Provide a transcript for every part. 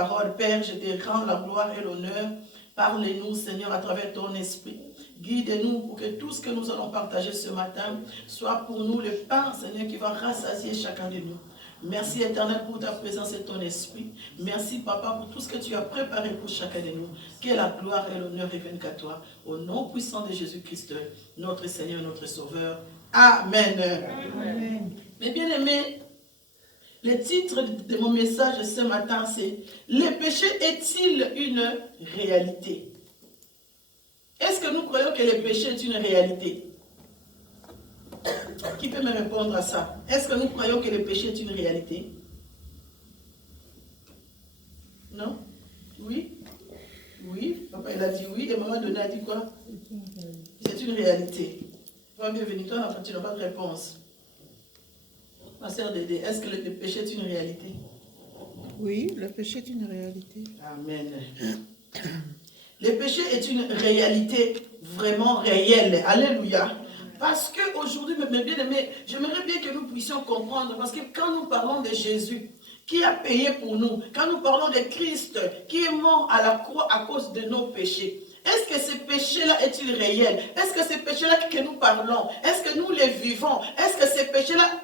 parole. Père, je te rends la gloire et l'honneur. Parlez-nous, Seigneur, à travers ton esprit. Guide-nous pour que tout ce que nous allons partager ce matin soit pour nous le pain, Seigneur, qui va rassasier chacun de nous. Merci, Éternel, pour ta présence et ton esprit. Merci, Papa, pour tout ce que tu as préparé pour chacun de nous. Que la gloire et l'honneur reviennent qu'à toi. Au nom puissant de Jésus-Christ, notre Seigneur, notre Sauveur. Amen. Amen. Mes bien-aimés, le titre de mon message ce matin, c'est « Le péché est-il une réalité ?» Est-ce que nous croyons que le péché est une réalité? Qui peut me répondre à ça? Est-ce que nous croyons que le péché est une réalité? Non? Oui? Oui? Papa, il a dit oui, et maman Donna a dit quoi? C'est une réalité. Bienvenue, toi, tu n'as pas de réponse. Ma sœur Dédé, est-ce que le péché est une réalité? Oui, le péché est une réalité. Amen. Le péché est une réalité vraiment réelle. Alléluia. Parce qu'aujourd'hui, mes bien-aimés, j'aimerais bien que nous puissions comprendre, parce que quand nous parlons de Jésus, qui a payé pour nous, quand nous parlons de Christ, qui est mort à la croix à cause de nos péchés, est-ce que ce péché-là est-il réel? Est-ce que ce péché-là que nous parlons, est-ce que nous les vivons? Est-ce que ce péché-là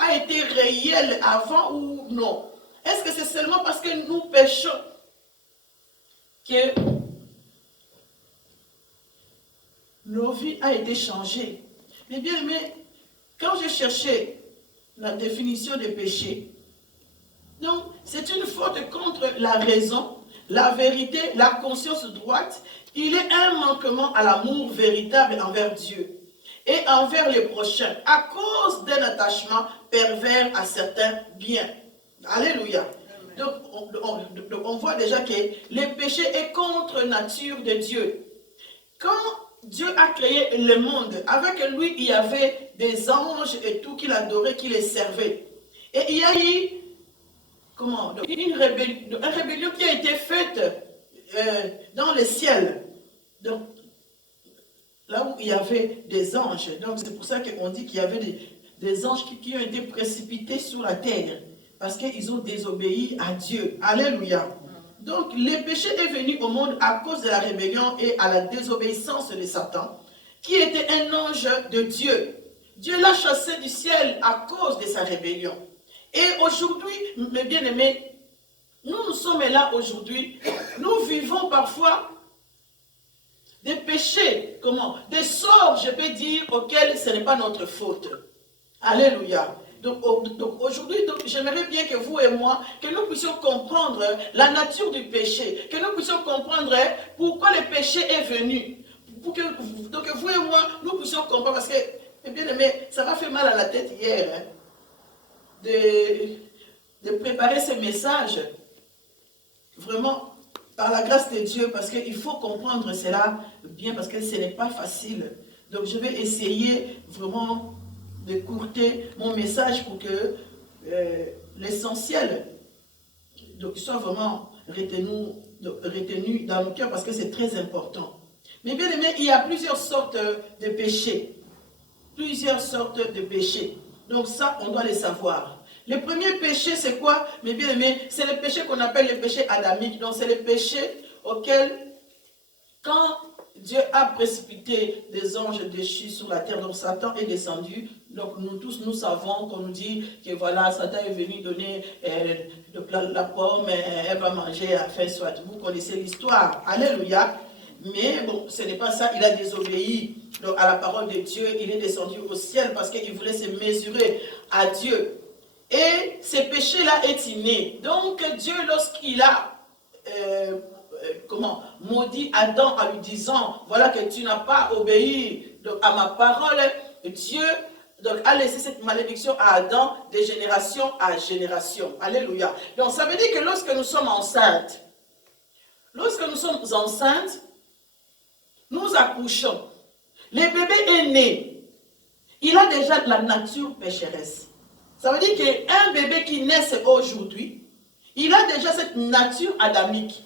a été réel avant ou non? Est-ce que c'est seulement parce que nous péchons que nos vies ont été changées? Mais bien aimé, quand j'ai cherché la définition de péché, donc c'est une faute contre la raison, la vérité, la conscience droite. Il est un manquement à l'amour véritable envers Dieu et envers les prochains à cause d'un attachement pervers à certains biens. Alléluia. Donc on voit déjà que le péché est contre la nature de Dieu. Quand Dieu a créé le monde, avec lui il y avait des anges et tout qu'il adorait, qui les servaient. Et il y a eu une rébellion qui a été faite dans le ciel. Donc, là où il y avait des anges. Donc c'est pour ça qu'on dit qu'il y avait des anges qui ont été précipités sur la terre. Parce qu'ils ont désobéi à Dieu. Alléluia. Donc, le péché est venu au monde à cause de la rébellion et à la désobéissance de Satan, qui était un ange de Dieu. Dieu l'a chassé du ciel à cause de sa rébellion. Et aujourd'hui, mes bien-aimés, nous sommes là aujourd'hui, nous vivons parfois des péchés, des sorts, je peux dire, auxquels ce n'est pas notre faute. Alléluia. Donc aujourd'hui, j'aimerais bien que vous et moi, que nous puissions comprendre la nature du péché, que nous puissions comprendre pourquoi le péché est venu. Donc vous et moi, nous puissions comprendre, parce que, bien aimé, ça m'a fait mal à la tête hier, de préparer ce message, vraiment, par la grâce de Dieu, parce qu'il faut comprendre cela bien, parce que ce n'est pas facile. Donc je vais essayer vraiment d'écourter mon message pour que l'essentiel soit vraiment retenu dans nos cœurs, parce que c'est très important. Mais bien aimé, il y a plusieurs sortes de péchés. Plusieurs sortes de péchés. Donc ça, on doit les savoir. Le premier péché, c'est quoi? Mais bien aimé, c'est le péché qu'on appelle le péché adamique. Donc c'est le péché auquel, quand Dieu a précipité des anges déchus sur la terre, donc Satan est descendu. Donc nous tous, nous savons qu'on nous dit que voilà, Satan est venu donner la pomme, elle va manger à faim soit. Vous connaissez l'histoire. Alléluia. Mais bon, ce n'est pas ça, il a désobéi donc, à la parole de Dieu, il est descendu au ciel parce qu'il voulait se mesurer à Dieu. Et ce péché-là est inné. Donc Dieu, lorsqu'il a maudit Adam en lui disant, voilà que tu n'as pas obéi donc, à ma parole, Dieu donc, a laissé cette malédiction à Adam de génération à génération. Alléluia. Donc ça veut dire que lorsque nous sommes enceintes, nous accouchons, le bébé est né, il a déjà la nature pécheresse. Ça veut dire qu'un bébé qui naît aujourd'hui, il a déjà cette nature adamique.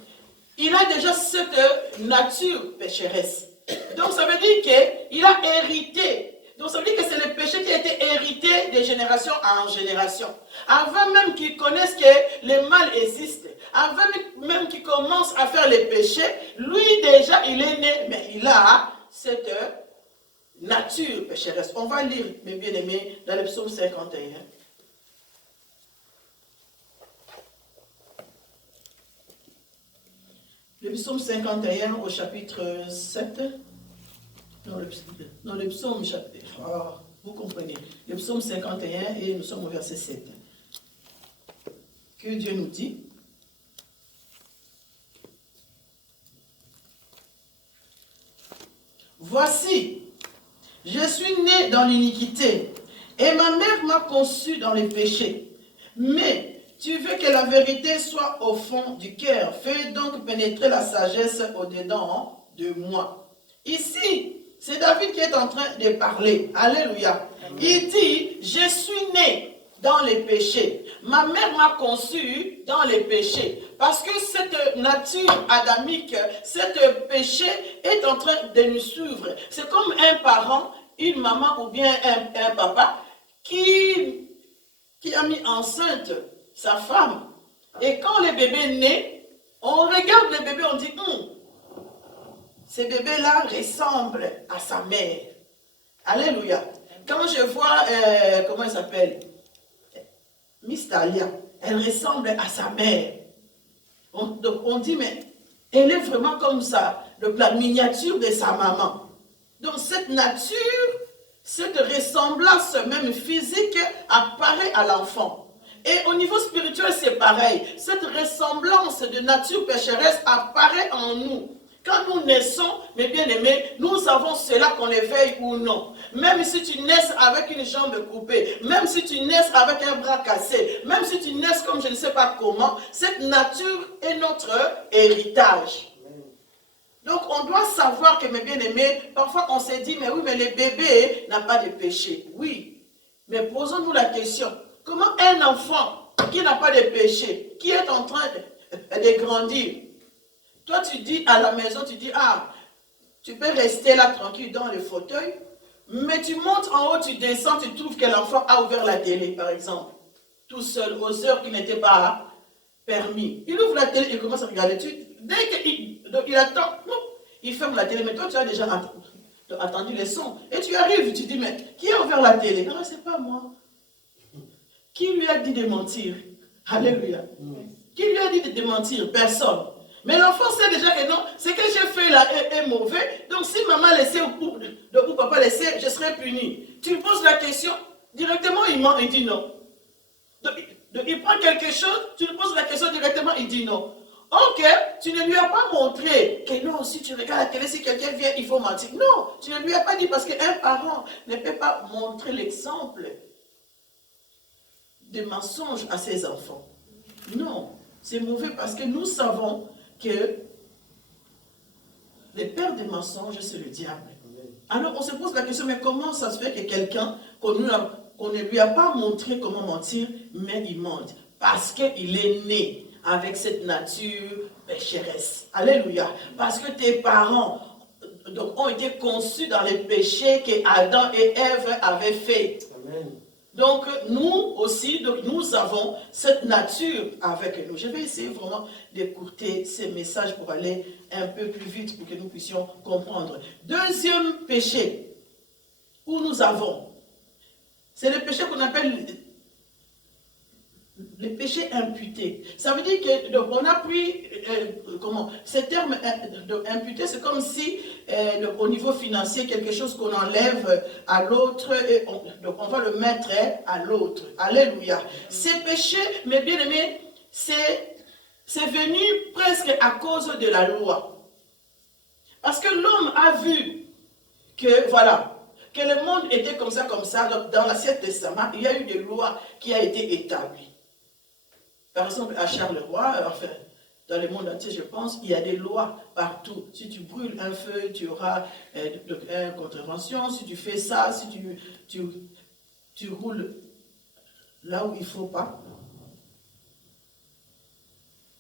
Il a déjà cette nature pécheresse. Donc ça veut dire qu'il a hérité Donc ça veut dire que c'est le péché qui a été hérité de génération en génération. Avant même qu'ils connaissent que le mal existe, avant même qu'ils commencent à faire les péchés, lui déjà il est né, mais il a cette nature pécheresse. On va lire, mes bien-aimés, dans le psaume 51. Le psaume 51 au chapitre 7. Dans le psaume chapitre. Oh, vous comprenez. Le psaume 51 et nous sommes au verset 7. Que Dieu nous dit. Voici, je suis né dans l'iniquité, et ma mère m'a conçu dans les péchés. Mais tu veux que la vérité soit au fond du cœur. Fais donc pénétrer la sagesse au-dedans de moi. Ici, c'est David qui est en train de parler. Alléluia. Il dit, je suis né dans les péchés. Ma mère m'a conçu dans les péchés. Parce que cette nature adamique, cet péché est en train de nous suivre. C'est comme un parent, une maman ou bien un papa qui a mis enceinte sa femme. Et quand le bébé naît, on regarde le bébé, on dit, ce bébé-là ressemble à sa mère. Alléluia. Quand je vois, comment elle s'appelle? Miss Talia, elle ressemble à sa mère. Donc on dit, mais elle est vraiment comme ça, la miniature de sa maman. Donc cette nature, cette ressemblance même physique apparaît à l'enfant. Et au niveau spirituel, c'est pareil. Cette ressemblance de nature pécheresse apparaît en nous. Quand nous naissons, mes bien-aimés, nous avons cela qu'on le veuille ou non. Même si tu naisses avec une jambe coupée, même si tu naisses avec un bras cassé, même si tu naisses comme je ne sais pas comment, cette nature est notre héritage. Donc on doit savoir que, mes bien-aimés, parfois on se dit, mais oui, mais le bébé n'a pas de péché. Oui, mais posons-nous la question, comment un enfant qui n'a pas de péché, qui est en train de grandir, toi tu dis à la maison, tu dis, tu peux rester là tranquille dans le fauteuil, mais tu montes en haut, tu descends, tu trouves que l'enfant a ouvert la télé, par exemple, tout seul, aux heures qui n'étaient pas permis. Il ouvre la télé, il commence à regarder. Dès qu'il attend, il ferme la télé, mais toi tu as déjà attendu les sons. Et tu arrives, tu dis, mais qui a ouvert la télé? Non, c'est pas moi. Qui lui a dit de mentir? Alléluia. Qui lui a dit de mentir? Personne. Mais l'enfant sait déjà que non, ce que j'ai fait là est mauvais. Donc si maman laissait ou papa laissait, je serai puni. Tu lui poses la question, directement il ment, il dit non. Donc, il prend quelque chose, tu lui poses la question directement, il dit non. Ok, tu ne lui as pas montré que non, si tu regardes la télé, si quelqu'un vient, il faut mentir. Non, tu ne lui as pas dit parce qu'un parent ne peut pas montrer l'exemple de mensonge à ses enfants. Non, c'est mauvais parce que nous savons que le père des mensonges, c'est le diable. Alors on se pose la question, mais comment ça se fait que quelqu'un qu'on ne lui a pas montré comment mentir, mais il ment? Parce qu'il est né avec cette nature pécheresse. Alléluia. Parce que tes parents ont été conçus dans les péchés que Adam et Ève avaient fait. Amen. Donc nous aussi, nous avons cette nature avec nous. Je vais essayer vraiment d'écouter ces messages pour aller un peu plus vite pour que nous puissions comprendre. Deuxième péché où nous avons, c'est le péché qu'on appelle le péché imputé. Ça veut dire qu'on a pris, ce terme imputé, c'est comme si, au niveau financier, quelque chose qu'on enlève à l'autre, donc on va le mettre à l'autre. Alléluia. Ces péchés, mes bien-aimés, c'est venu presque à cause de la loi. Parce que l'homme a vu que, voilà, que le monde était comme ça, donc dans l'Ancien Testament, il y a eu des lois qui ont été établies. Par exemple, à Charleroi, enfin, dans le monde entier, je pense, il y a des lois partout. Si tu brûles un feu, tu auras une contravention. Si tu fais ça, si tu roules là où il ne faut pas,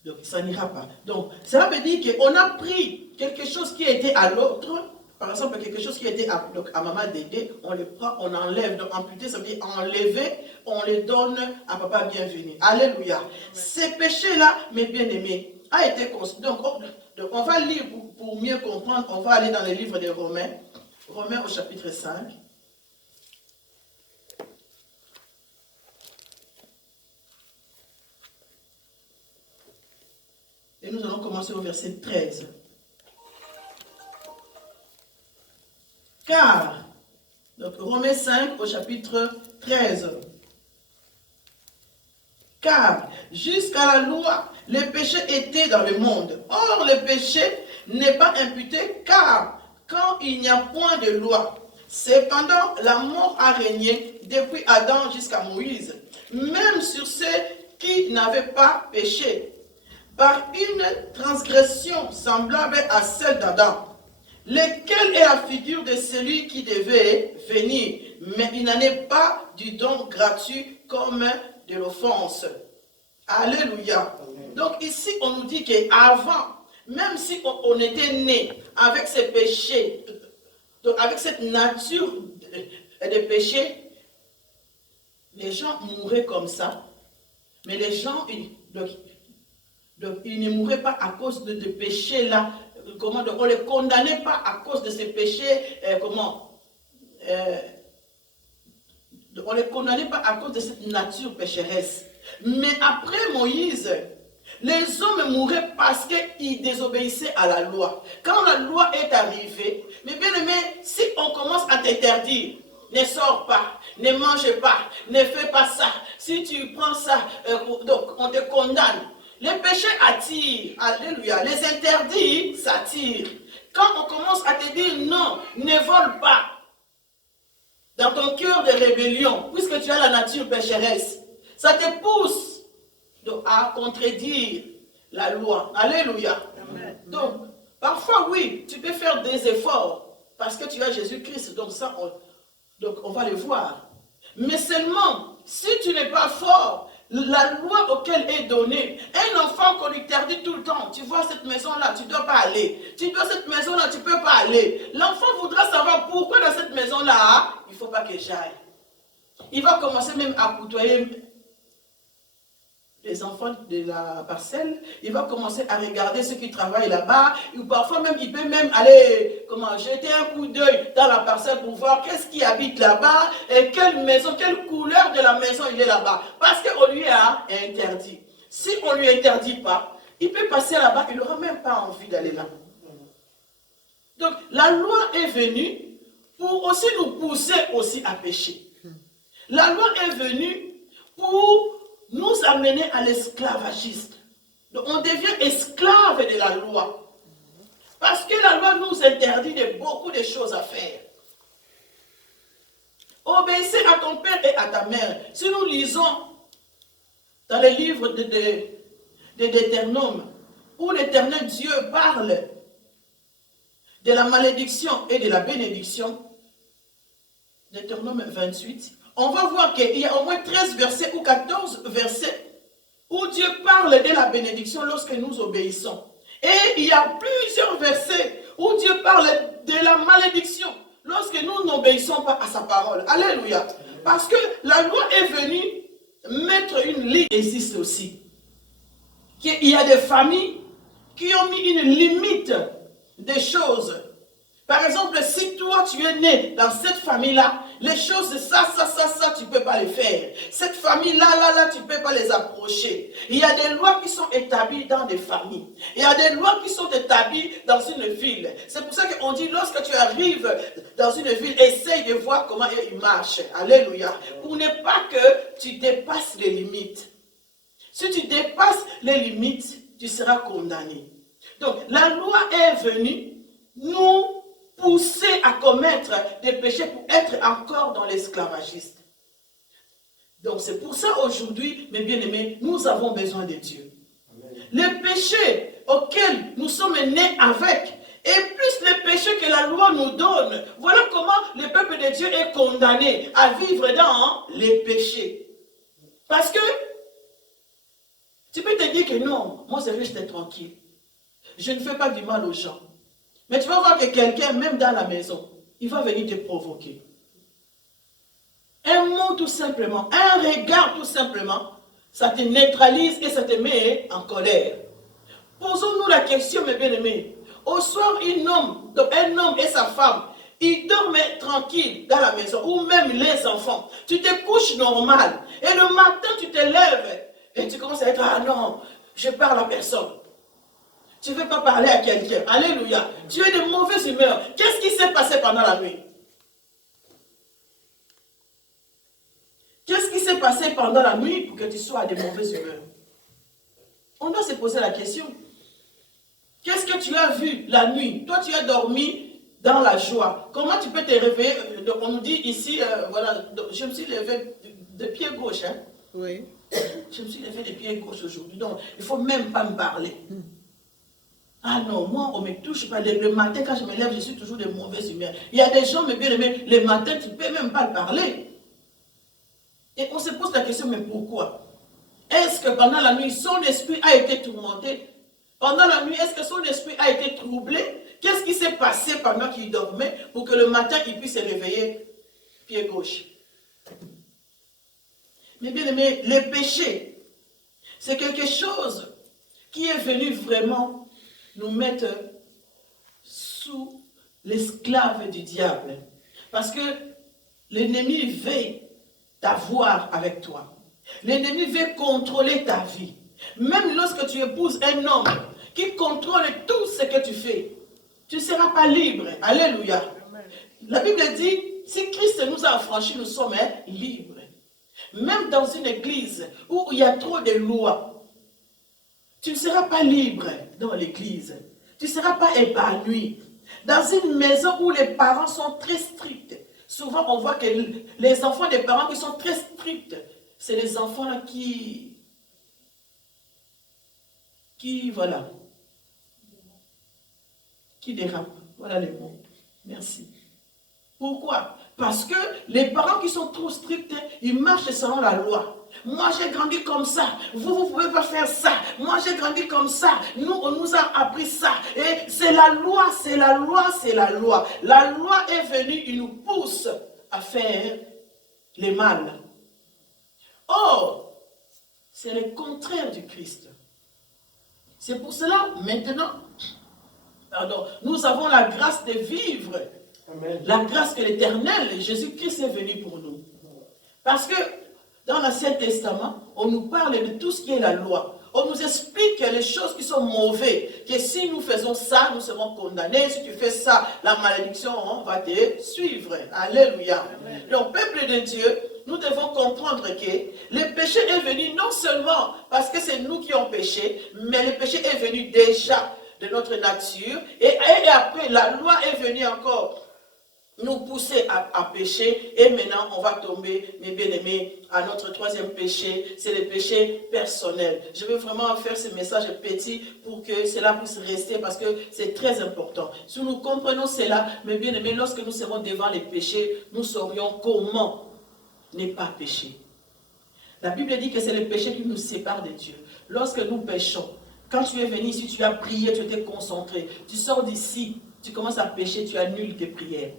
donc ça n'ira pas. Donc, ça veut dire qu'on a pris quelque chose qui était à l'autre par exemple, quelque chose qui a été donc, à maman Dédé, on le prend, on enlève. Donc amputer, ça veut dire enlever, on les donne à papa bienvenu. Alléluia. Ces péchés-là, mes bien-aimés, a été considéré. Donc on va lire pour mieux comprendre, on va aller dans les livres des Romains. Romains au chapitre 5. Et nous allons commencer au verset 13. Car, donc Romains 5 au chapitre 13. Car jusqu'à la loi, les péchés étaient dans le monde. Or, le péché n'est pas imputé car quand il n'y a point de loi, cependant la mort a régné depuis Adam jusqu'à Moïse, même sur ceux qui n'avaient pas péché, par une transgression semblable à celle d'Adam, lequel est la figure de celui qui devait venir, mais il n'en est pas du don gratuit comme de l'offense. Alléluia. Donc ici, on nous dit qu'avant, même si on était né avec ces péchés, donc avec cette nature de péché, les gens mouraient comme ça, mais les gens, ils ne mouraient pas à cause de péchés là. Comment, on ne les condamnait pas à cause de ces péchés, on ne les condamnait pas à cause de cette nature pécheresse. Mais après Moïse, les hommes mouraient parce qu'ils désobéissaient à la loi. Quand la loi est arrivée, mais bien aimé, si on commence à t'interdire, ne sors pas, ne mange pas, ne fais pas ça, si tu prends ça, donc on te condamne. Les péchés attirent, alléluia, les interdits s'attirent. Quand on commence à te dire non, ne vole pas, dans ton cœur de rébellion, puisque tu as la nature pécheresse, ça te pousse à contredire la loi. Alléluia. Amen. Donc, parfois, oui, tu peux faire des efforts parce que tu as Jésus-Christ. Donc, ça, on va le voir. Mais seulement, si tu n'es pas fort, la loi auquel est donnée, un enfant qu'on lui interdit tout le temps, tu vois cette maison-là, tu ne dois pas aller. Tu vois cette maison-là, tu ne peux pas aller. L'enfant voudra savoir pourquoi dans cette maison-là, il ne faut pas que j'aille. Il va commencer même à côtoyer les enfants de la parcelle, il va commencer à regarder ceux qui travaillent là-bas, ou parfois même, il peut même aller, jeter un coup d'œil dans la parcelle pour voir qu'est-ce qui habite là-bas, et quelle maison, quelle couleur de la maison il est là-bas, parce qu'on lui a interdit. Si on ne lui interdit pas, il peut passer là-bas, il n'aura même pas envie d'aller là. Donc, la loi est venue pour aussi nous pousser aussi à pécher. La loi est venue pour nous amener à l'esclavagisme. Donc on devient esclave de la loi. Parce que la loi nous interdit de beaucoup de choses à faire. Obéissez à ton père et à ta mère. Si nous lisons dans les livres de Deutéronome, où l'Éternel Dieu parle de la malédiction et de la bénédiction, Deutéronome 28, on va voir qu'il y a au moins 13 versets ou 14 versets où Dieu parle de la bénédiction lorsque nous obéissons. Et il y a plusieurs versets où Dieu parle de la malédiction lorsque nous n'obéissons pas à sa parole. Alléluia. Parce que la loi est venue mettre une limite. Il existe aussi. Il y a des familles qui ont mis une limite des choses. Par exemple, si toi tu es né dans cette famille-là, les choses, ça, tu ne peux pas les faire. Cette famille-là, tu ne peux pas les approcher. Il y a des lois qui sont établies dans des familles. Il y a des lois qui sont établies dans une ville. C'est pour ça qu'on dit, lorsque tu arrives dans une ville, essaye de voir comment il marche. Alléluia. Pour ne pas que tu dépasses les limites. Si tu dépasses les limites, tu seras condamné. Donc, la loi est venue nous pousser à commettre des péchés pour être encore dans l'esclavagisme. Donc c'est pour ça aujourd'hui, mes bien-aimés, nous avons besoin de Dieu. Amen. Les péchés auxquels nous sommes nés avec, et plus les péchés que la loi nous donne, voilà comment le peuple de Dieu est condamné à vivre dans les péchés. Parce que tu peux te dire que non, moi c'est juste tranquille. Je ne fais pas du mal aux gens. Mais tu vas voir que quelqu'un, même dans la maison, il va venir te provoquer. Un mot tout simplement, un regard tout simplement, ça te neutralise et ça te met en colère. Posons-nous la question, mes bien-aimés. Au soir, un homme et sa femme, ils dorment tranquilles dans la maison, ou même les enfants. Tu te couches normal. Et le matin, tu te lèves et tu commences à être, ah non, je parle à personne. Tu ne veux pas parler à quelqu'un. Alléluia. Tu es de mauvaise humeur. Qu'est-ce qui s'est passé pendant la nuit? Qu'est-ce qui s'est passé pendant la nuit pour que tu sois de mauvaise humeur? On doit se poser la question. Qu'est-ce que tu as vu la nuit? Toi, tu as dormi dans la joie. Comment tu peux te réveiller? On nous dit ici, voilà, je me suis levé de pied gauche. Hein? Oui. Je me suis levé de pied gauche aujourd'hui. Donc, il ne faut même pas me parler. Ah non, moi, on ne me touche pas. Le matin, quand je me lève, je suis toujours de mauvaise humeur. Il y a des gens, mais bien aimés, le matin, tu ne peux même pas parler. Et on se pose la question, mais pourquoi? Est-ce que pendant la nuit, son esprit a été tourmenté? Pendant la nuit, est-ce que son esprit a été troublé? Qu'est-ce qui s'est passé pendant qu'il dormait pour que le matin, il puisse se réveiller pied gauche? Mais bien aimé, le péché, c'est quelque chose qui est venu vraiment nous mettre sous l'esclave du diable. Parce que l'ennemi veut t'avoir avec toi. L'ennemi veut contrôler ta vie. Même lorsque tu épouses un homme qui contrôle tout ce que tu fais, tu ne seras pas libre. Alléluia. La Bible dit, si Christ nous a affranchis, nous sommes libres. Même dans une église où il y a trop de lois, tu ne seras pas libre dans l'église. Tu ne seras pas épanoui. Dans une maison où les parents sont très stricts, souvent on voit que les enfants des parents qui sont très stricts, c'est les enfants là qui dérapent. Voilà les mots. Merci. Pourquoi? Parce que les parents qui sont trop stricts, ils marchent selon la loi. Moi, j'ai grandi comme ça. Vous ne pouvez pas faire ça. Moi, j'ai grandi comme ça. Nous, on nous a appris ça. Et c'est la loi, c'est la loi, c'est la loi. La loi est venue, il nous pousse à faire le mal. Or, c'est le contraire du Christ. C'est pour cela, maintenant, nous avons la grâce de vivre. Amen. La grâce que l'Éternel, Jésus-Christ est venu pour nous. Parce que dans l'Ancien Testament, on nous parle de tout ce qui est la loi. On nous explique les choses qui sont mauvaises, que si nous faisons ça, nous serons condamnés. Si tu fais ça, la malédiction, on va te suivre. Alléluia. Amen. Donc, peuple de Dieu, nous devons comprendre que le péché est venu non seulement parce que c'est nous qui avons péché, mais le péché est venu déjà de notre nature. Et après, la loi est venue encore nous pousser à pécher, et maintenant on va tomber, mes bien-aimés, à notre troisième péché, c'est le péché personnel. Je veux vraiment faire ce message petit pour que cela puisse rester, parce que c'est très important. Si nous comprenons cela, mes bien-aimés, lorsque nous serons devant les péchés, nous saurions comment ne pas pécher. La Bible dit que c'est le péché qui nous sépare de Dieu. Lorsque nous péchons, quand tu es venu ici, tu as prié, tu étais concentré, tu sors d'ici, tu commences à pécher, tu annules tes prières.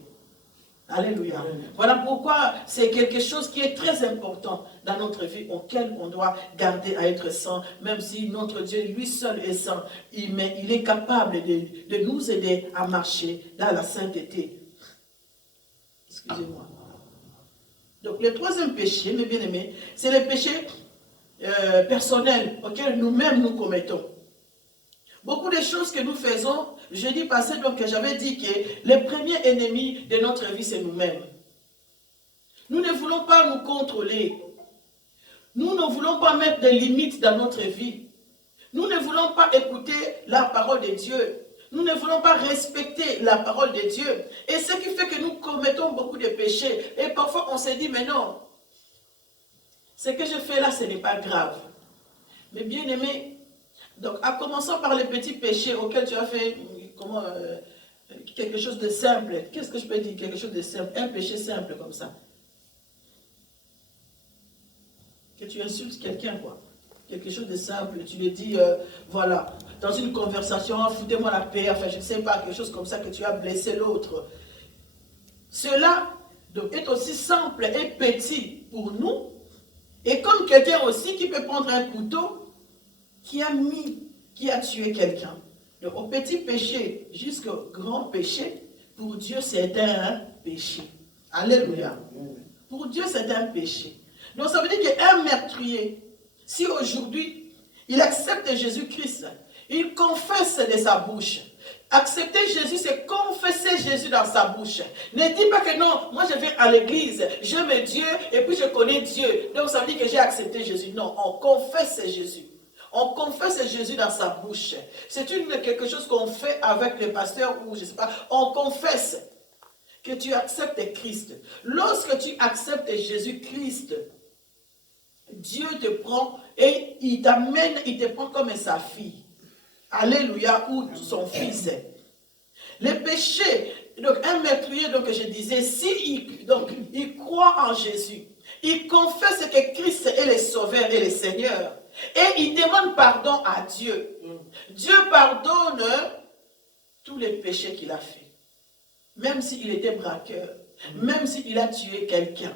Alléluia. Voilà pourquoi c'est quelque chose qui est très important dans notre vie, auquel on doit garder à être saint, même si notre Dieu, lui seul est saint, il est capable de nous aider à marcher dans la sainteté. Excusez-moi. Donc le troisième péché, mes bien-aimés, c'est le péché personnel auquel nous-mêmes nous commettons. Beaucoup de choses que nous faisons, jeudi passé, donc j'avais dit que le premier ennemi de notre vie, c'est nous-mêmes. Nous ne voulons pas nous contrôler. Nous ne voulons pas mettre des limites dans notre vie. Nous ne voulons pas écouter la parole de Dieu. Nous ne voulons pas respecter la parole de Dieu. Et ce qui fait que nous commettons beaucoup de péchés. Et parfois, on se dit, mais non, ce que je fais là, ce n'est pas grave. Mais bien aimé, donc, en commençant par les petits péchés auxquels tu as fait quelque chose de simple. Qu'est-ce que je peux dire? Quelque chose de simple. Un péché simple comme ça. Que tu insultes quelqu'un, quoi. Quelque chose de simple. Tu lui dis, voilà, dans une conversation, foutez-moi la paix, enfin je ne sais pas, quelque chose comme ça, que tu as blessé l'autre. Cela est aussi simple et petit pour nous. Et comme quelqu'un aussi qui peut prendre un couteau, qui a tué quelqu'un. Donc au petit péché jusqu'au grand péché, pour Dieu c'est un péché. Alléluia. Pour Dieu c'est un péché. Donc ça veut dire qu'un meurtrier, si aujourd'hui il accepte Jésus-Christ, il confesse de sa bouche. Accepter Jésus, c'est confesser Jésus dans sa bouche. Ne dis pas que non, moi je vais à l'église, j'aime Dieu et puis je connais Dieu. Donc ça veut dire que j'ai accepté Jésus. Non, on confesse Jésus. On confesse Jésus dans sa bouche. C'est quelque chose qu'on fait avec le pasteur ou je ne sais pas. On confesse que tu acceptes Christ. Lorsque tu acceptes Jésus-Christ, Dieu te prend et il t'amène, il te prend comme sa fille. Alléluia, ou son fils. Le péché, donc un meurtrier, donc je disais, il croit en Jésus, il confesse que Christ est le Sauveur et le Seigneur, et il demande pardon à Dieu. Dieu pardonne tous les péchés qu'il a fait, même s'il était braqueur, même s'il a tué quelqu'un.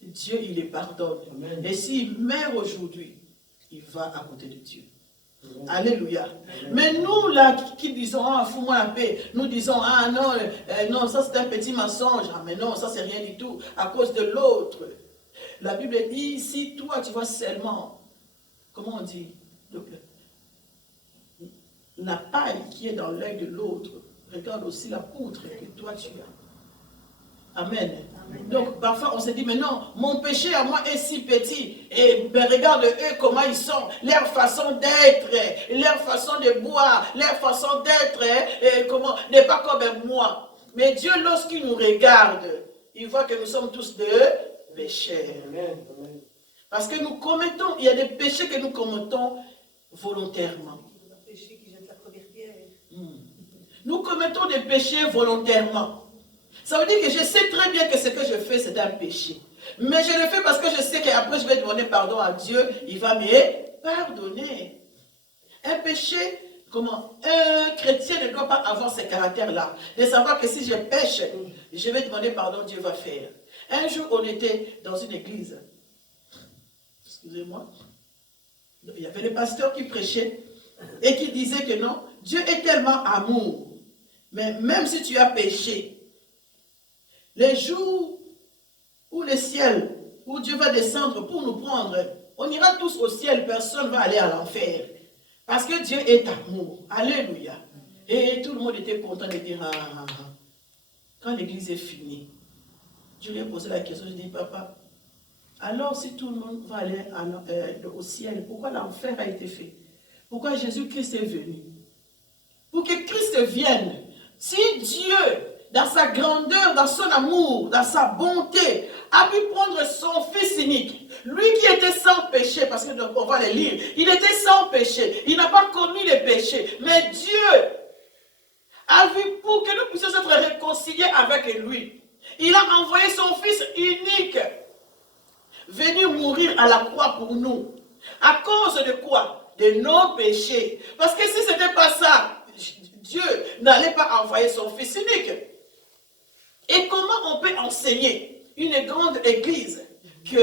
Dieu, il les pardonne. Et s'il meurt aujourd'hui, il va à côté de Dieu. Alléluia. Mais nous là qui disons, ah, fous-moi la paix, nous disons, ah non, non, ça c'est un petit mensonge, ah mais non, ça c'est rien du tout, à cause de l'autre. La Bible dit, si toi tu vois seulement, comment on dit, donc, la paille qui est dans l'œil de l'autre, regarde aussi la poutre que toi tu as. Amen. Donc parfois on se dit, mais non, mon péché à moi est si petit. Et ben, regarde eux comment ils sont, leur façon d'être, leur façon de boire, leur façon d'être, n'est pas comme moi. Mais Dieu, lorsqu'il nous regarde, il voit que nous sommes tous des pécheurs. Parce que nous commettons, il y a des péchés que nous commettons volontairement. Nous commettons des péchés volontairement. Ça veut dire que je sais très bien que ce que je fais, c'est un péché. Mais je le fais parce que je sais qu'après je vais demander pardon à Dieu, il va me pardonner. Un péché, comment? Un chrétien ne doit pas avoir ce caractère-là. De savoir que si je pêche, je vais demander pardon, Dieu va faire. Un jour, on était dans une église. Excusez-moi. Il y avait le pasteur qui prêchait et qui disait que non, Dieu est tellement amour. Mais même si tu as péché, les jours où le ciel, où Dieu va descendre pour nous prendre, on ira tous au ciel, personne ne va aller à l'enfer. Parce que Dieu est amour. Alléluia. Et tout le monde était content de dire, ah. Quand l'église est finie, je lui ai posé la question, je dis, papa, alors si tout le monde va aller au ciel, pourquoi l'enfer a été fait? Pourquoi Jésus-Christ est venu? Pour que Christ vienne. Si Dieu, dans sa grandeur, dans son amour, dans sa bonté, a pu prendre son Fils unique, lui qui était sans péché, parce qu'on va le lire, il était sans péché, il n'a pas commis les péchés, mais Dieu a vu pour que nous puissions être réconciliés avec lui. Il a envoyé son Fils unique, venir mourir à la croix pour nous. À cause de quoi? De nos péchés. Parce que si ce n'était pas ça, Dieu n'allait pas envoyer son Fils unique. Et comment on peut enseigner une grande église que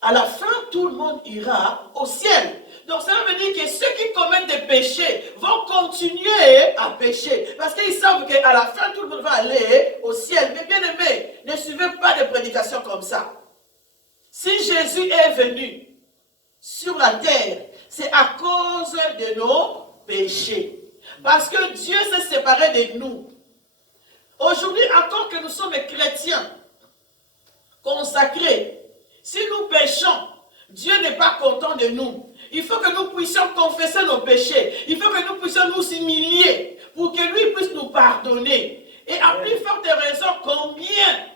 à la fin tout le monde ira au ciel? Donc ça veut dire que ceux qui commettent des péchés vont continuer à pécher. Parce qu'ils savent qu'à la fin tout le monde va aller au ciel. Mais bien aimé, ne suivez pas de prédication comme ça. Si Jésus est venu sur la terre, c'est à cause de nos péchés. Parce que Dieu s'est séparé de nous. Aujourd'hui, encore que nous sommes chrétiens, consacrés, si nous péchons, Dieu n'est pas content de nous. Il faut que nous puissions confesser nos péchés. Il faut que nous puissions nous humilier pour que lui puisse nous pardonner. Et à plus forte raison, combien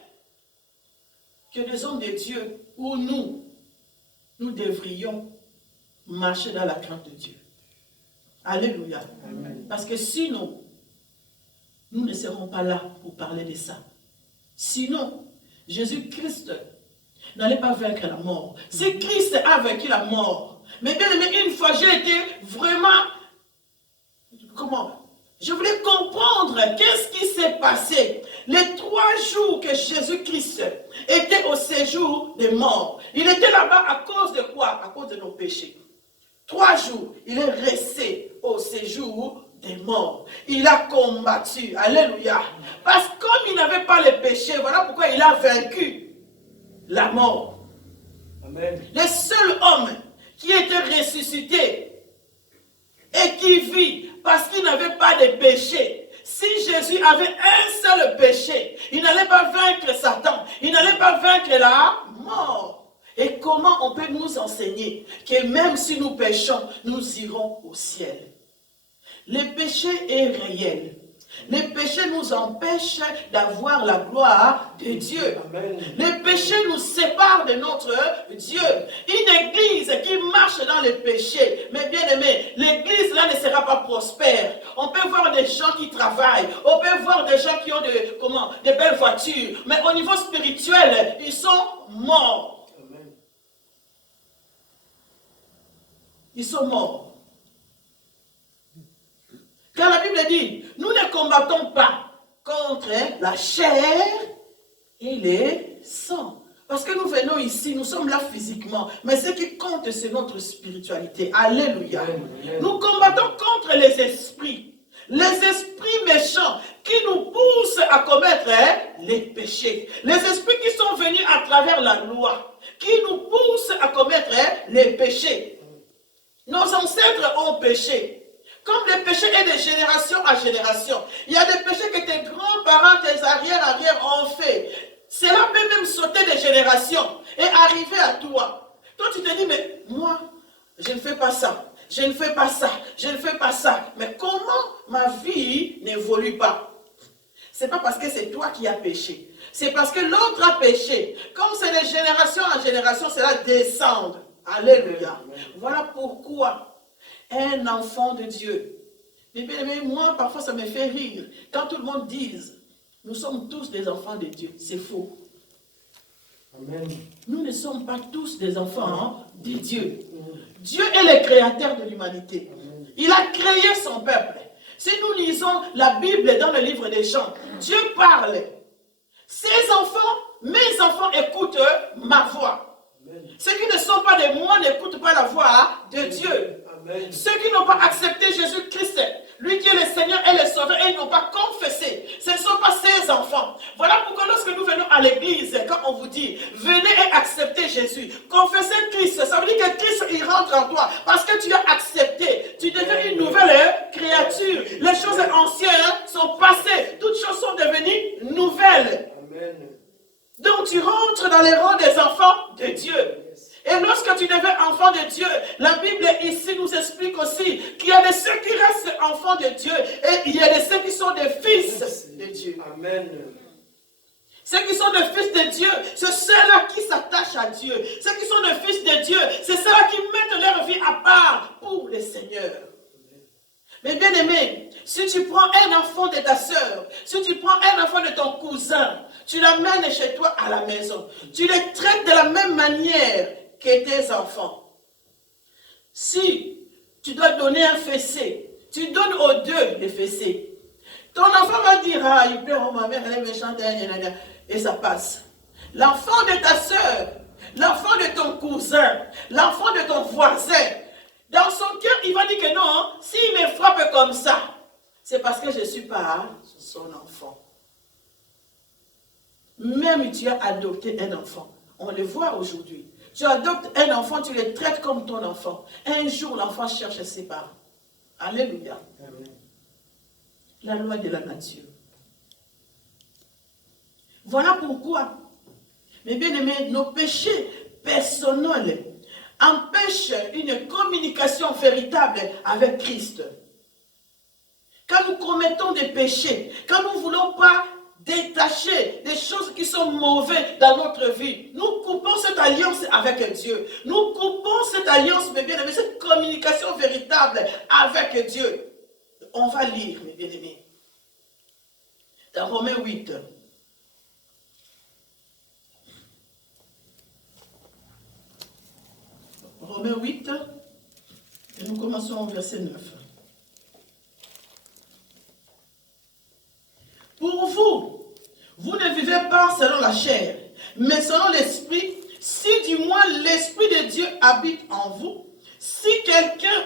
que les hommes de Dieu, ou nous devrions marcher dans la crainte de Dieu. Alléluia. Amen. Parce que sinon, nous ne serons pas là pour parler de ça. Sinon, Jésus-Christ n'allait pas vaincre la mort. Si Christ a vaincu la mort, mais bien aimé, une fois j'ai été vraiment comment? Je voulais comprendre qu'est-ce qui s'est passé. Les 3 jours que Jésus-Christ était au séjour des morts. Il était là-bas à cause de quoi? À cause de nos péchés. 3 jours, il est resté au séjour des morts. Il a combattu. Alléluia. Parce que comme il n'avait pas les péchés, voilà pourquoi il a vaincu la mort. Amen. Le seul homme qui était ressuscité et qui vit parce qu'il n'avait pas de péché. Si Jésus avait un seul péché, il n'allait pas vaincre Satan, il n'allait pas vaincre la mort. Et comment on peut nous enseigner que même si nous péchons, nous irons au ciel? Le péché est réel. Les péchés nous empêchent d'avoir la gloire de Dieu. Amen. Les péchés nous séparent de notre Dieu. Une église qui marche dans les péchés, mais bien aimé, l'église là ne sera pas prospère. On peut voir des gens qui travaillent, on peut voir des gens qui ont des belles voitures, mais au niveau spirituel, ils sont morts. Amen. Ils sont morts. Car la Bible dit, nous ne combattons pas contre la chair et les sangs. Parce que nous venons ici, nous sommes là physiquement, mais ce qui compte, c'est notre spiritualité. Alléluia. Nous combattons contre les esprits méchants qui nous poussent à commettre les péchés. Les esprits qui sont venus à travers la loi, qui nous poussent à commettre les péchés. Nos ancêtres ont péché. Comme le péché est de génération à génération, il y a des péchés que tes grands-parents, tes arrière-arrière ont fait. Cela peut même sauter de génération et arriver à toi. Toi, tu te dis, mais moi, je ne fais pas ça, je ne fais pas ça, je ne fais pas ça. Mais comment ma vie n'évolue pas? Ce n'est pas parce que c'est toi qui as péché. C'est parce que l'autre a péché. Comme c'est de génération en génération, cela descend. Alléluia. Voilà pourquoi un enfant de Dieu. Mais bien aimé, moi, parfois, ça me fait rire. Quand tout le monde dit, nous sommes tous des enfants de Dieu. C'est faux. Amen. Nous ne sommes pas tous des enfants de Dieu. Dieu est le créateur de l'humanité. Il a créé son peuple. Si nous lisons la Bible dans le livre des Jean, Dieu parle. Ses enfants, mes enfants écoutent ma voix. Amen. Ceux qui ne sont pas de moi n'écoutent pas la voix de Dieu. Amen. Ceux qui n'ont pas accepté Jésus-Christ, lui qui est le Seigneur et le Sauveur, et ils n'ont pas confessé, ce ne sont pas ses enfants. Voilà pourquoi lorsque nous venons à l'église, quand on vous dit, venez et acceptez Jésus, confessez Christ, ça veut dire que Christ, il rentre en toi, parce que tu as accepté, tu deviens une nouvelle créature. Les choses anciennes sont passées, toutes choses sont devenues nouvelles. Amen. Donc tu rentres dans les rangs des enfants de Dieu. Et lorsque tu deviens enfant de Dieu, la Bible ici nous explique aussi qu'il y a de ceux qui restent enfants de Dieu et il y a de ceux qui sont des fils de Dieu. Amen. Ceux qui sont des fils de Dieu, c'est ceux-là qui s'attachent à Dieu. Ceux qui sont des fils de Dieu, c'est ceux-là qui mettent leur vie à part pour le Seigneur. Mais bien aimé, si tu prends un enfant de ta soeur, si tu prends un enfant de ton cousin, tu l'amènes chez toi à la maison, tu les traites de la même manière que tes enfants. Si tu dois donner un fessé, tu donnes aux deux les fessés. Ton enfant va dire, ah, il pleure, oh, ma mère, elle est méchante, et ça passe. L'enfant de ta soeur, l'enfant de ton cousin, l'enfant de ton voisin, dans son cœur, il va dire que non, s'il me frappe comme ça, c'est parce que je ne suis pas son enfant. Même tu as adopté un enfant, on le voit aujourd'hui. Tu adoptes un enfant, tu le traites comme ton enfant. Un jour, l'enfant cherche ses parents. Alléluia. Amen. La loi de la nature. Voilà pourquoi, mes bien-aimés, nos péchés personnels empêchent une communication véritable avec Christ. Quand nous commettons des péchés, quand nous ne voulons pas détacher des choses qui sont mauvaises dans notre vie, nous coupons cette alliance avec Dieu. Nous coupons cette alliance, mes bien-aimés, cette communication véritable avec Dieu. On va lire, mes bien-aimés, dans Romains 8. Romains 8, et nous commençons au verset 9. Pour vous, vous ne vivez pas selon la chair, mais selon l'esprit, si du moins l'esprit de Dieu habite en vous. Si quelqu'un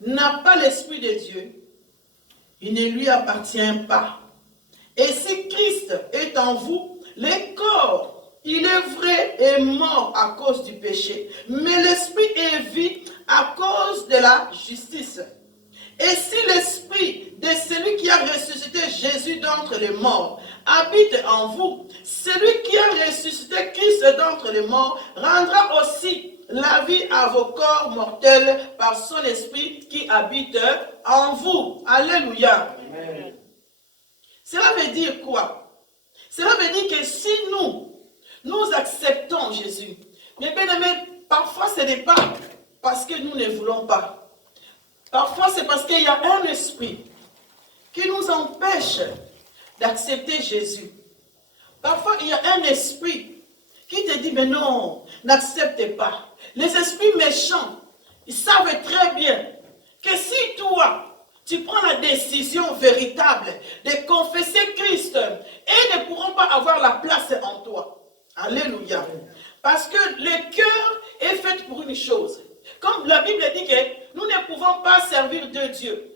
n'a pas l'esprit de Dieu, il ne lui appartient pas. Et si Christ est en vous, le corps, il est vrai, est mort à cause du péché, mais l'esprit est vie à cause de la justice. Et si l'esprit de celui qui a ressuscité Jésus d'entre les morts habite en vous, celui qui a ressuscité Christ d'entre les morts rendra aussi la vie à vos corps mortels par son esprit qui habite en vous. Alléluia. Amen. Cela veut dire quoi? Cela veut dire que si nous acceptons Jésus, mais bien aimé, parfois ce n'est pas parce que nous ne voulons pas. Parfois c'est parce qu'il y a un esprit qui nous empêche d'accepter Jésus. Parfois il y a un esprit qui te dit, mais non, n'accepte pas. Les esprits méchants, ils savent très bien que si toi, tu prends la décision véritable de confesser Christ, ils ne pourront pas avoir la place en toi. Alléluia. Parce que le cœur est fait pour une chose. Comme la Bible dit que nous ne pouvons pas servir deux dieux.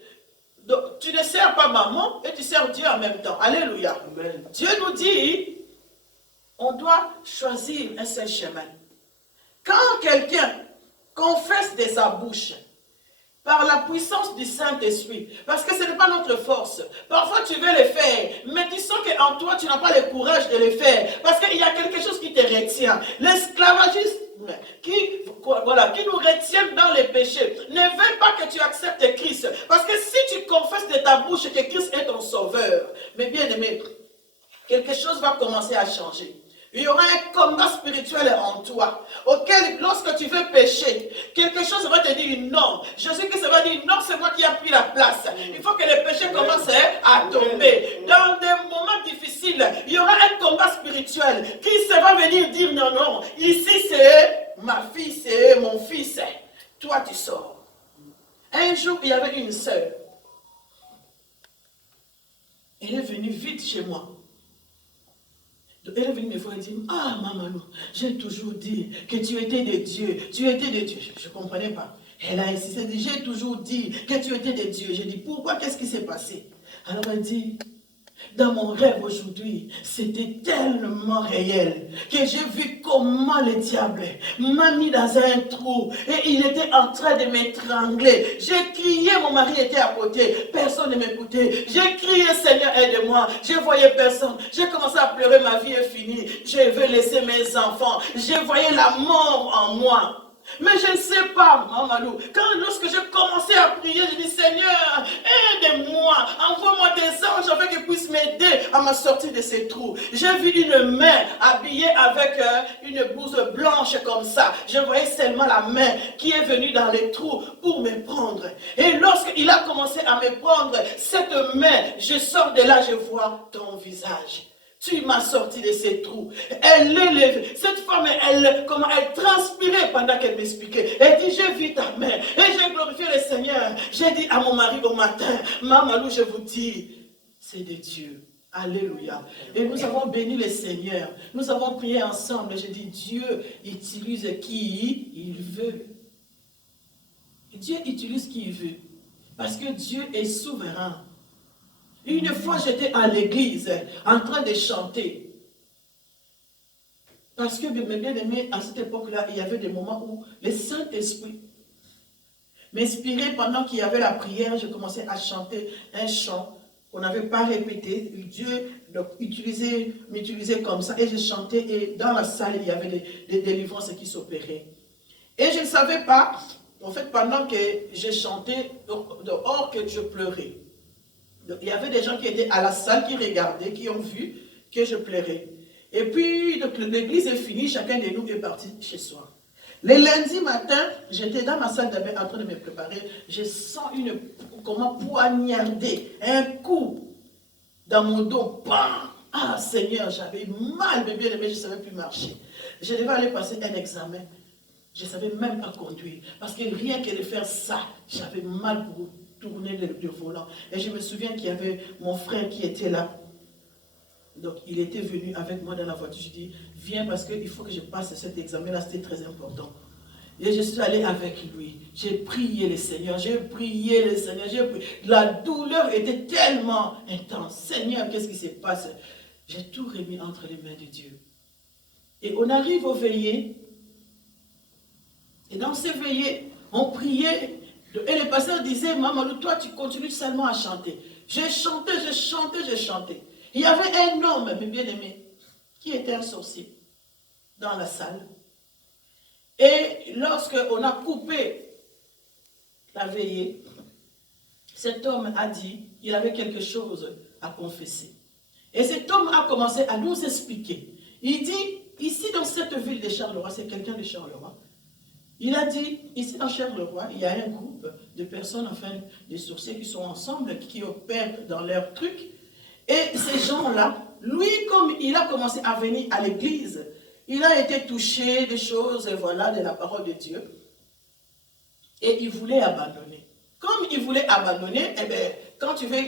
Donc, tu ne sers pas maman et tu sers Dieu en même temps. Alléluia. Amen. Dieu nous dit, on doit choisir un seul chemin. Quand quelqu'un confesse de sa bouche, par la puissance du Saint-Esprit, parce que ce n'est pas notre force. Parfois tu veux le faire, mais tu sens qu'en toi tu n'as pas le courage de le faire, parce qu'il y a quelque chose qui te retient. L'esclavagisme qui nous retient dans les péchés ne veut pas que tu acceptes Christ. Parce que si tu confesses de ta bouche que Christ est ton sauveur, mais bien aimé, quelque chose va commencer à changer. Il y aura un combat spirituel en toi, auquel, lorsque tu veux pécher, quelque chose va te dire non. Jésus-Christ va dire non, c'est moi qui ai pris la place. Il faut que le péché commence à tomber. Dans des moments difficiles, il y aura un combat spirituel. Christ va venir dire non, non, ici c'est ma fille, c'est mon fils. Toi tu sors. Un jour, il y avait une sœur. Elle est venue vite chez moi. Elle est venue me voir et dit, ah maman, j'ai toujours dit que tu étais de Dieu, tu étais de Dieu. Je ne comprenais pas. Elle a insisté, j'ai toujours dit que tu étais de Dieu. J'ai dit, pourquoi, qu'est-ce qui s'est passé? Alors elle dit, dans mon rêve aujourd'hui, c'était tellement réel que j'ai vu comment le diable m'a mis dans un trou et il était en train de m'étrangler. J'ai crié, mon mari était à côté, personne ne m'écoutait. J'ai crié, Seigneur, aide-moi. Je voyais personne. J'ai commencé à pleurer, ma vie est finie. Je veux laisser mes enfants. Je voyais la mort en moi. Mais je ne sais pas, maman, lorsque j'ai commencé à prier, j'ai dit, Seigneur, aide-moi, envoie-moi des anges afin qu'ils puissent m'aider à me sortir de ces trous. J'ai vu une main habillée avec une blouse blanche comme ça. Je voyais seulement la main qui est venue dans les trous pour me prendre. Et lorsqu'il a commencé à me prendre, cette main, je sors de là, je vois ton visage. Tu m'as sorti de ces trous. Elle est levée. Cette femme, elle transpirait pendant qu'elle m'expliquait. Elle dit, j'ai vu ta main. Et j'ai glorifié le Seigneur. J'ai dit à mon mari au matin, Maman, je vous dis, c'est de Dieu. Alléluia. Et nous avons béni le Seigneur. Nous avons prié ensemble. J'ai dit, Dieu utilise qui il veut. Dieu utilise qui il veut. Parce que Dieu est souverain. Une fois, j'étais à l'église en train de chanter. Parce que, mes bien-aimés, à cette époque-là, il y avait des moments où le Saint-Esprit m'inspirait pendant qu'il y avait la prière. Je commençais à chanter un chant qu'on n'avait pas répété. Dieu m'utilisait comme ça. Et je chantais et dans la salle, il y avait des délivrances qui s'opéraient. Et je ne savais pas, en fait, pendant que je chantais dehors, que je pleurais. Donc, il y avait des gens qui étaient à la salle, qui regardaient, qui ont vu que je pleurais. Et puis, l'église est finie, chacun de nous est parti chez soi. Le lundi matin, j'étais dans ma salle de bain en train de me préparer. Je sens comment poignarder, un coup dans mon dos. Bam! Ah Seigneur, j'avais mal, mais bien aimé, je ne savais plus marcher. Je devais aller passer un examen. Je ne savais même pas conduire. Parce que rien que de faire ça, j'avais mal pour tourner le volant. Et je me souviens qu'il y avait mon frère qui était là. Donc, il était venu avec moi dans la voiture. Je dis, viens parce qu'il faut que je passe cet examen-là, c'était très important. Et je suis allé avec lui. J'ai prié le Seigneur, La douleur était tellement intense. Seigneur, qu'est-ce qui se passe? J'ai tout remis entre les mains de Dieu. Et on arrive aux veillées. Et dans ces veillées, on priait. Et le pasteur disait, Maman, toi, tu continues seulement à chanter. J'ai chanté. Il y avait un homme, mes bien-aimés, qui était un sorcier dans la salle. Et lorsqu'on a coupé la veillée, cet homme a dit, il avait quelque chose à confesser. Et cet homme a commencé à nous expliquer. Il dit, ici dans cette ville de Charleroi, c'est quelqu'un de Charleroi, il a dit, ici dans Charleroi, il y a un groupe de personnes, enfin des sorciers qui sont ensemble, qui opèrent dans leur truc. Et ces gens-là, lui, comme il a commencé à venir à l'église, il a été touché des choses, voilà, de la parole de Dieu. Et il voulait abandonner. Comme il voulait abandonner, eh bien, quand tu veux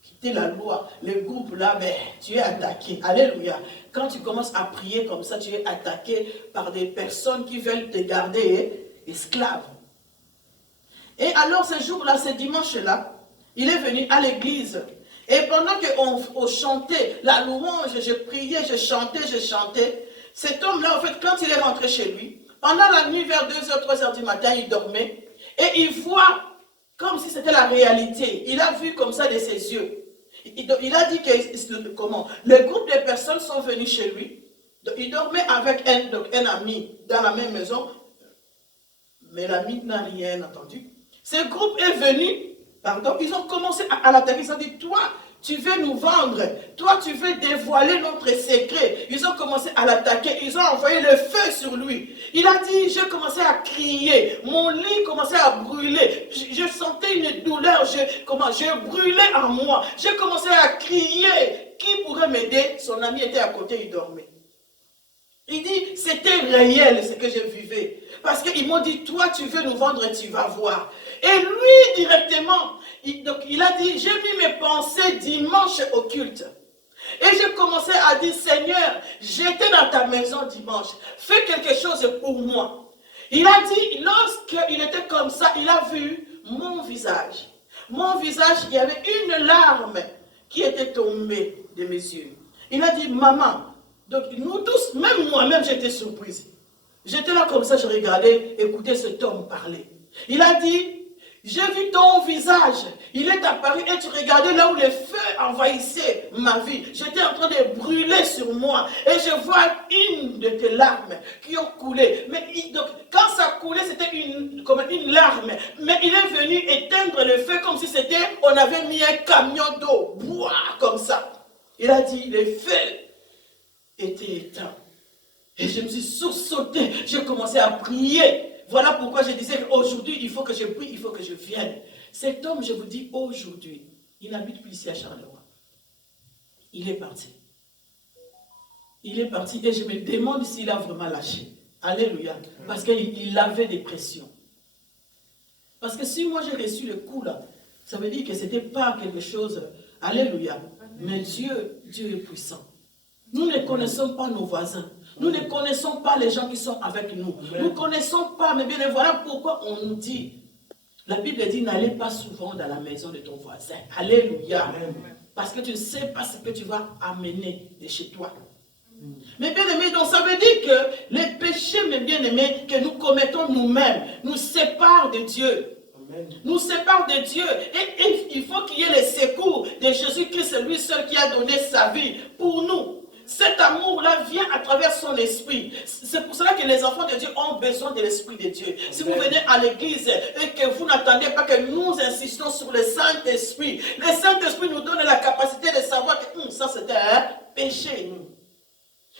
quitter la loi, le groupe là, ben, tu es attaqué. Alléluia. Quand tu commences à prier comme ça, tu es attaqué par des personnes qui veulent te garder esclave. Et alors, ce jour-là, ce dimanche-là, il est venu à l'église. Et pendant qu'on chantait la louange, je priais, je chantais, cet homme-là, en fait, quand il est rentré chez lui, pendant la nuit, vers 2h, 3h du matin, il dormait, et il voit comme si c'était la réalité. Il a vu comme ça de ses yeux. Il a dit que, comment, le groupe de personnes sont venus chez lui, il dormait avec un ami dans la même maison, mais l'ami n'a rien entendu. Ce groupe est venu, ils ont commencé à l'attaquer. Ils ont dit, toi, tu veux nous vendre, toi, tu veux dévoiler notre secret. Ils ont commencé à l'attaquer, ils ont envoyé le feu sur lui. Il a dit, j'ai commencé à crier, mon lit commençait à brûler. Je sentais une douleur, je brûlais en moi. J'ai commencé à crier, qui pourrait m'aider? Son ami était à côté, il dormait. Il dit, c'était réel ce que je vivais. Parce qu'ils m'ont dit, toi, tu veux nous vendre, tu vas voir. Et lui, directement, il a dit, j'ai mis mes pensées dimanche au culte. Et j'ai commencé à dire, Seigneur, j'étais dans ta maison dimanche. Fais quelque chose pour moi. Il a dit, lorsqu'il était comme ça, il a vu mon visage. Mon visage, il y avait une larme qui était tombée de mes yeux. Il a dit, maman, donc nous tous, même moi-même, j'étais surprise. J'étais là comme ça, je regardais, écoutais cet homme parler. Il a dit, j'ai vu ton visage, il est apparu et tu regardais là où le feu envahissait ma vie. J'étais en train de brûler sur moi et je vois une de tes larmes qui ont coulé. Mais donc, quand ça coulait, c'était comme une larme. Mais il est venu éteindre le feu comme si on avait mis un camion d'eau, comme ça. Il a dit, le feu était éteint. Et je me suis sursauté, j'ai commencé à prier. Voilà pourquoi je disais qu'aujourd'hui, il faut que je prie, il faut que je vienne. Cet homme, je vous dis, aujourd'hui, il n'habite plus ici à Charleroi. Il est parti. Il est parti et je me demande s'il a vraiment lâché. Alléluia. Parce qu'il avait des pressions. Parce que si moi j'ai reçu le coup là, ça veut dire que ce n'était pas quelque chose. Alléluia. Mais Dieu est puissant. Nous ne connaissons pas nos voisins. Nous ne connaissons pas les gens qui sont avec nous. Nous ne connaissons pas, mais bien voilà pourquoi on nous dit. La Bible dit, n'allez pas souvent dans la maison de ton voisin. Alléluia. Parce que tu ne sais pas ce que tu vas amener de chez toi. Mais bien aimé, donc ça veut dire que les péchés, mes bien aimés, que nous commettons nous-mêmes, nous séparent de Dieu. Nous séparent de Dieu. Et il faut qu'il y ait le secours de Jésus-Christ, lui seul qui a donné sa vie pour nous. Cet amour-là vient à travers son esprit. C'est pour cela que les enfants de Dieu ont besoin de l'esprit de Dieu. Si vous venez à l'église et que vous n'attendez pas que nous insistons sur le Saint-Esprit, le Saint-Esprit nous donne la capacité de savoir que ça c'était un péché.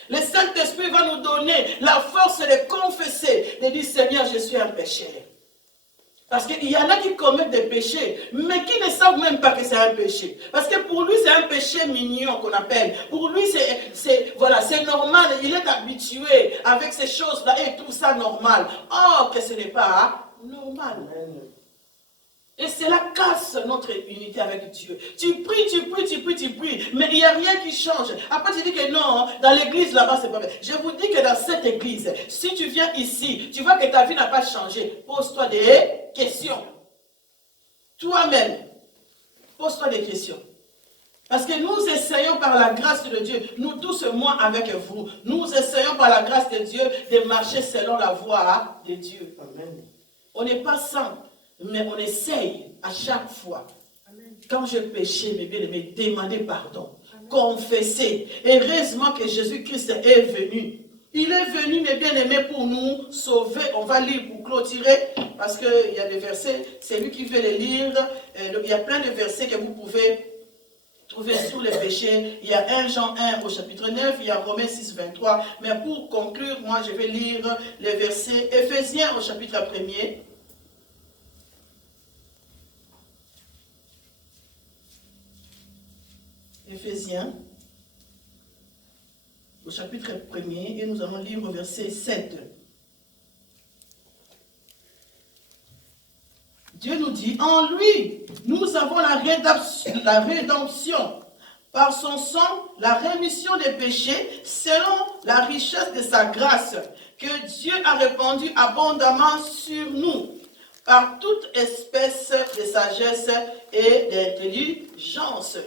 Le Saint-Esprit va nous donner la force de confesser, de dire Seigneur, je suis un pécheur. Parce qu'il y en a qui commettent des péchés, mais qui ne savent même pas que c'est un péché. Parce que pour lui, c'est un péché mignon qu'on appelle. Pour lui, c'est normal. Il est habitué avec ces choses-là et il trouve ça normal. Or, que ce n'est pas normal. Et cela casse notre unité avec Dieu. Tu pries, mais il n'y a rien qui change. Après, tu dis que non, dans l'église là-bas, c'est pas vrai. Je vous dis que dans cette église, si tu viens ici, tu vois que ta vie n'a pas changé. Pose-toi des questions. Toi-même, pose-toi des questions. Parce que nous essayons par la grâce de Dieu, nous tous, moi avec vous, nous essayons par la grâce de Dieu de marcher selon la voie de Dieu. Amen. On n'est pas saint, mais on essaye à chaque fois. Amen. Quand je péchais, mes bien-aimés, demander pardon, amen, confesser. Heureusement que Jésus-Christ est venu. Il est venu, mes bien-aimés, pour nous sauver. On va lire pour clôturer, parce qu'il y a des versets, c'est lui qui veut les lire. Il y a plein de versets que vous pouvez trouver sur les péchés. Il y a 1 Jean 1 au chapitre 9, il y a Romains 6, 23. Mais pour conclure, moi, je vais lire les versets Éphésiens au chapitre 1er. Éphésiens au chapitre 1er, et nous allons lire au verset 7. Dieu nous dit, en lui, nous avons la rédemption, par son sang, la rémission des péchés, selon la richesse de sa grâce, que Dieu a répandue abondamment sur nous, par toute espèce de sagesse et d'intelligence.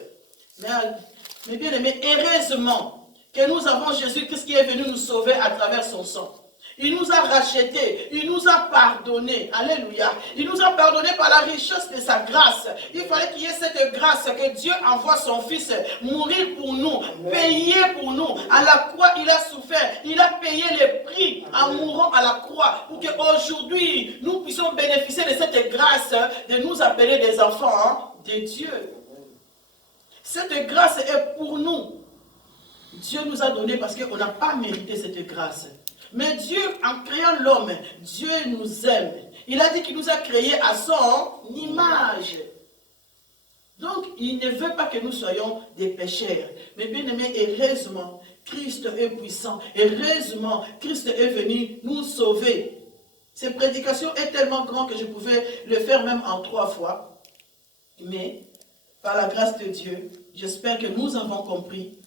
Mais bien aimés, heureusement que nous avons Jésus-Christ qui est venu nous sauver à travers son sang. Il nous a rachetés, il nous a pardonnés, alléluia. Il nous a pardonnés par la richesse de sa grâce. Il fallait qu'il y ait cette grâce que Dieu envoie son Fils mourir pour nous, payer pour nous. À la croix, il a souffert, il a payé le prix en mourant à la croix pour qu'aujourd'hui, nous puissions bénéficier de cette grâce de nous appeler des enfants de Dieu. Cette grâce est pour nous. Dieu nous a donné parce qu'on n'a pas mérité cette grâce. Mais Dieu, en créant l'homme, Dieu nous aime. Il a dit qu'il nous a créés à son image. Donc, il ne veut pas que nous soyons des pécheurs. Mais bien aimé, heureusement, Christ est puissant. Heureusement, Christ est venu nous sauver. Cette prédication est tellement grande que je pouvais le faire même en 3 fois. Mais, par la grâce de Dieu, j'espère que nous avons compris.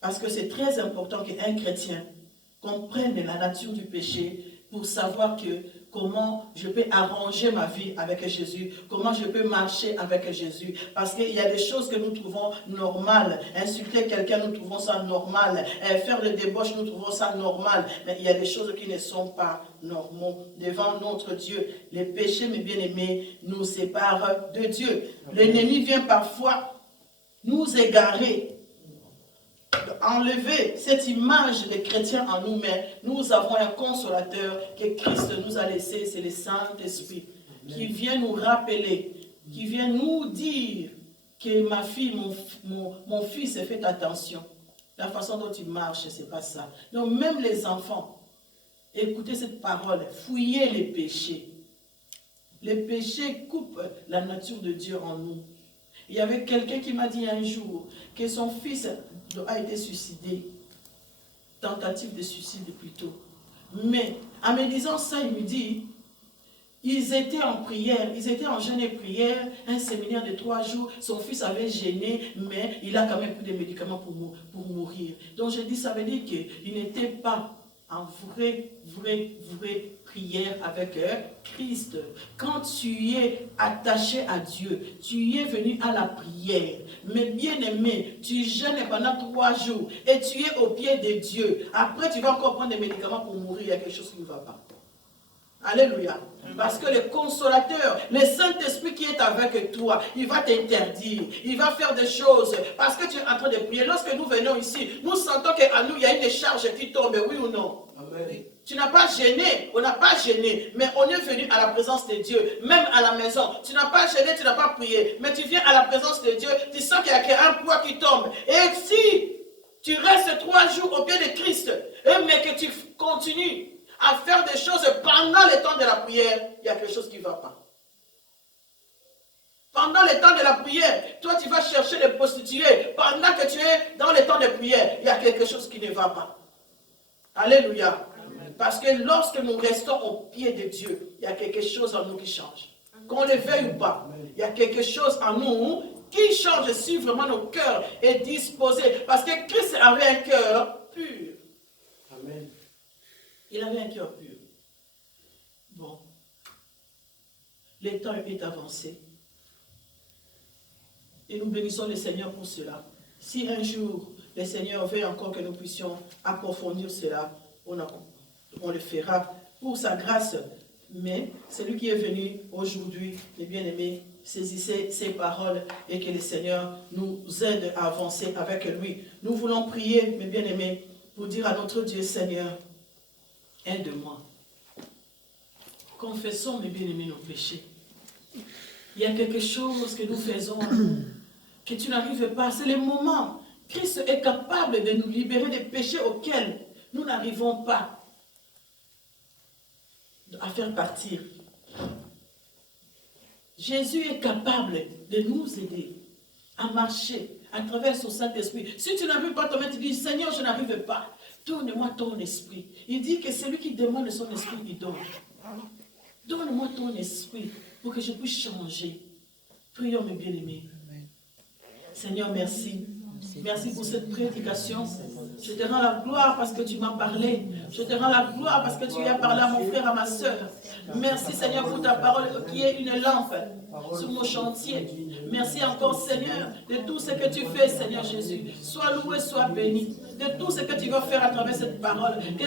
Parce que c'est très important qu'un chrétien comprenne la nature du péché pour savoir comment je peux arranger ma vie avec Jésus, comment je peux marcher avec Jésus. Parce qu'il y a des choses que nous trouvons normales. Insulter quelqu'un, nous trouvons ça normal. Faire des débauches, nous trouvons ça normal. Mais il y a des choses qui ne sont pas normaux devant notre Dieu. Les péchés, mes bien-aimés, nous séparent de Dieu. L'ennemi vient parfois nous égarer, enlever cette image des chrétiens en nous, mais nous avons un consolateur que Christ nous a laissé, c'est le Saint-Esprit, qui vient nous rappeler, qui vient nous dire que ma fille, mon fils, faites attention. La façon dont tu marches, c'est pas ça. Donc même les enfants, écoutez cette parole, fouillez les péchés. Les péchés coupent la nature de Dieu en nous. Il y avait quelqu'un qui m'a dit un jour que son fils a été suicidé. Tentative de suicide plutôt. Mais en me disant ça, il me dit, ils étaient en prière, ils étaient en jeûne et prière, un séminaire de 3 jours, son fils avait jeûné, mais il a quand même pris des médicaments pour mourir. Donc je dis, ça veut dire qu'il n'était pas en vraie prière avec Christ. Quand tu es attaché à Dieu, tu es venu à la prière, mais bien aimé, tu jeûnes pendant 3 jours et tu es au pied de Dieu. Après, tu vas encore prendre des médicaments pour mourir, il y a quelque chose qui ne va pas. Alléluia. Parce que le consolateur, le Saint-Esprit qui est avec toi, il va t'interdire, il va faire des choses parce que tu es en train de prier. Lorsque nous venons ici, nous sentons qu'à nous, il y a une décharge qui tombe, oui ou non? Amen. Tu n'as pas gêné, on n'a pas gêné, mais on est venu à la présence de Dieu, même à la maison. Tu n'as pas gêné, tu n'as pas prié, mais tu viens à la présence de Dieu, tu sens qu'il y a un poids qui tombe. Et si tu restes 3 jours au pied de Christ, mais que tu continues à faire des choses pendant le temps de la prière, il y a quelque chose qui ne va pas. Pendant le temps de la prière, toi tu vas chercher des prostituées. Pendant que tu es dans le temps de prière, il y a quelque chose qui ne va pas. Alléluia. Amen. Parce que lorsque nous restons au pied de Dieu, il y a quelque chose en nous qui change. Amen. qu'on le veuille ou pas. Il y a quelque chose en nous qui change si vraiment nos cœurs est disposé. Parce que Christ avait un cœur pur. Amen. Il avait un cœur pur. Bon. Le temps est avancé. Et nous bénissons le Seigneur pour cela. Si un jour le Seigneur veut encore que nous puissions approfondir cela, on le fera pour sa grâce. Mais celui qui est venu aujourd'hui, les bien-aimés, saisissez ces paroles et que le Seigneur nous aide à avancer avec lui. Nous voulons prier, mes bien-aimés, pour dire à notre Dieu, Seigneur, aide-moi. Confessons, mes bien-aimés, nos péchés. Il y a quelque chose que nous faisons que tu n'arrives pas. C'est le moment. Christ est capable de nous libérer des péchés auxquels nous n'arrivons pas à faire partir. Jésus est capable de nous aider à marcher à travers son Saint-Esprit. Si tu n'arrives pas toi-même, tu dis, Seigneur, je n'arrive pas. Donne-moi ton esprit. Il dit que celui qui demande son esprit, il donne. Donne-moi ton esprit pour que je puisse changer. Prions, mes bien-aimés. Seigneur, merci. Merci pour cette prédication. Je te rends la gloire parce que tu m'as parlé. Je te rends la gloire parce que tu as parlé à mon frère, à ma soeur. Merci Seigneur pour ta parole qui est une lampe sur mon chantier. Merci encore Seigneur de tout ce que tu fais Seigneur Jésus. Sois loué, sois béni de tout ce que tu vas faire à travers cette parole. Que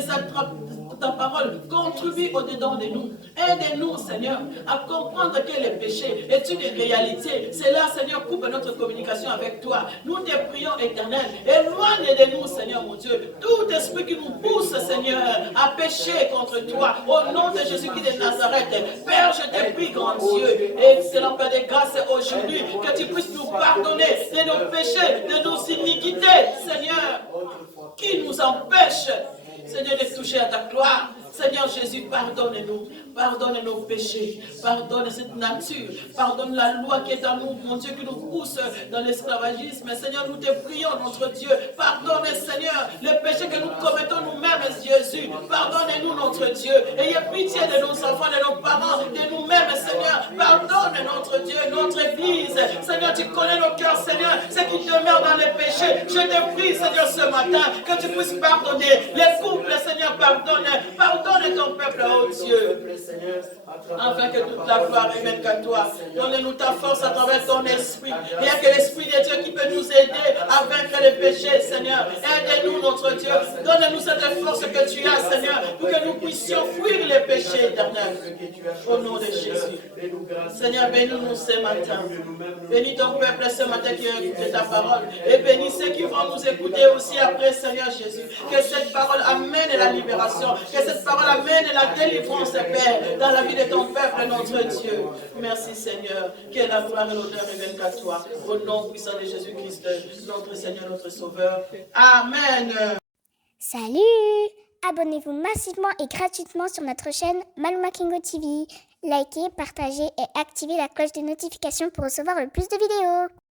ta parole contribue au-dedans de nous. Aide-nous Seigneur à comprendre que le péché est une réalité. C'est là Seigneur coupe notre communication avec toi. Nous te prions éternel. Éloigne de nous Seigneur mon Dieu tout esprit qui nous pousse Seigneur à pécher contre toi. Au nom de Jésus-Christ de Nazareth. Père, je te prie grand Dieu. Excellent Père de grâce aujourd'hui que tu puisses nous pardonner de nos péchés, de nos iniquités Seigneur qui nous empêche Seigneur de toucher à ta gloire. Seigneur Jésus, pardonne-nous. Pardonne nos péchés. Pardonne cette nature. Pardonne la loi qui est en nous, mon Dieu, qui nous pousse dans l'esclavagisme. Seigneur, nous te prions, notre Dieu. Pardonne, Seigneur, les péchés que nous commettons nous-mêmes, Jésus. Pardonne-nous, notre Dieu. Ayez pitié de nos enfants, de nos parents, de nous-mêmes, Seigneur. Pardonne, notre Dieu, notre Église. Seigneur, tu connais nos cœurs, Seigneur. Ceux qui demeurent dans les péchés. Je te prie, Seigneur, ce matin, que tu puisses pardonner. Les couples, Seigneur, pardonne. Pardonne ton peuple, oh Dieu. Afin que toute la gloire revienne qu'à toi. Donne-nous ta force à travers ton esprit. Il n'y a que l'Esprit de Dieu qui peut nous aider à vaincre les péchés, Seigneur. Aide-nous, notre Dieu. Donne-nous cette force que tu as, Seigneur, pour que nous puissions fuir les péchés éternels. Au nom de Jésus. Seigneur, bénis-nous ce matin. Bénis ton peuple ce matin qui a écouté ta parole. Et bénis ceux qui vont nous écouter aussi après, Seigneur Jésus. Que cette parole amène la libération. Que cette parole amène la délivrance, Père, dans la vie de ton peuple, notre Dieu. Merci, Seigneur. Que la gloire et l'honneur reviennent qu'à toi. Au nom puissant de Jésus-Christ, notre Seigneur, notre Sauveur. Amen. Salut! Abonnez-vous massivement et gratuitement sur notre chaîne Maluma Kingo TV. Likez, partagez et activez la cloche de notification pour recevoir le plus de vidéos.